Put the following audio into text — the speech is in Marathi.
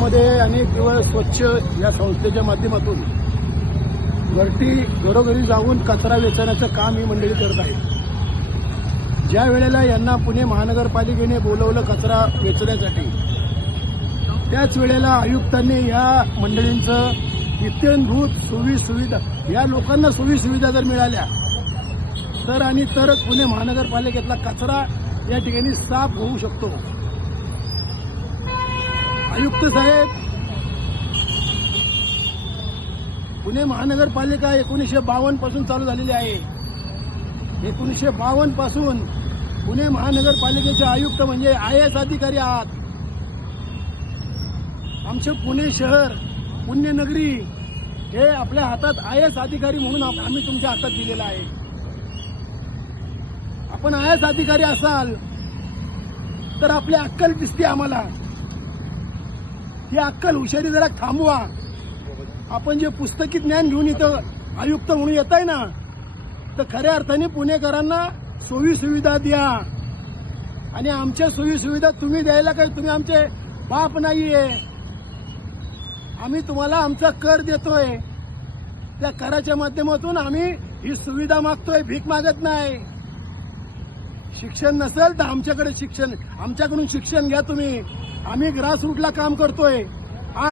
पुण्यामध्ये अनेक दिवस स्वच्छ या संस्थेच्या माध्यमातून वरती घरोघरी जाऊन कचरा वेचण्याचं काम ही मंडळी करत आहे। ज्या वेळेला यांना पुणे महानगरपालिकेने बोलवलं कचरा वेचण्यासाठी, त्याच वेळेला आयुक्तांनी या मंडळींचं इत्यंभूत सोयीसुविधा, या लोकांना सोयीसुविधा जर मिळाल्या तर आणि तरच पुणे महानगरपालिकेतला कचरा या ठिकाणी साफ होऊ शकतो। आयुक्त साहेब, पुणे महानगरपालिका 1952 पासून चालू झालेली आहे। 1952 पासून पुणे महानगरपालिकेचे आयुक्त म्हणजे IAS अधिकारी आहात। आमचे पुणे शहर, पुण्यनगरी हे आपल्या हातात IAS अधिकारी म्हणून आम्ही तुमच्या हातात दिलेला आहे। आपण IAS अधिकारी असाल तर आपली अक्कल दिसते आम्हाला। ही अक्कल हुशारी जरा थांबवा। आपण जे पुस्तकी ज्ञान घेऊन इथं आयुक्त म्हणून येत आहे ना, तर खऱ्या अर्थाने पुणेकरांना सोयी सुविधा द्या। आणि आमच्या सोयी सुविधा तुम्ही द्यायला काय तुम्ही आमचे बाप नाहीये। आम्ही तुम्हाला आमचा कर देतोय, त्या कराच्या माध्यमातून आम्ही ही सुविधा मागतोय, भीक मागत नाही। शिक्षण नसेल तर आमच्याकडून शिक्षण घ्या तुम्ही। आम्ही ग्रासरूटला काम करतोय।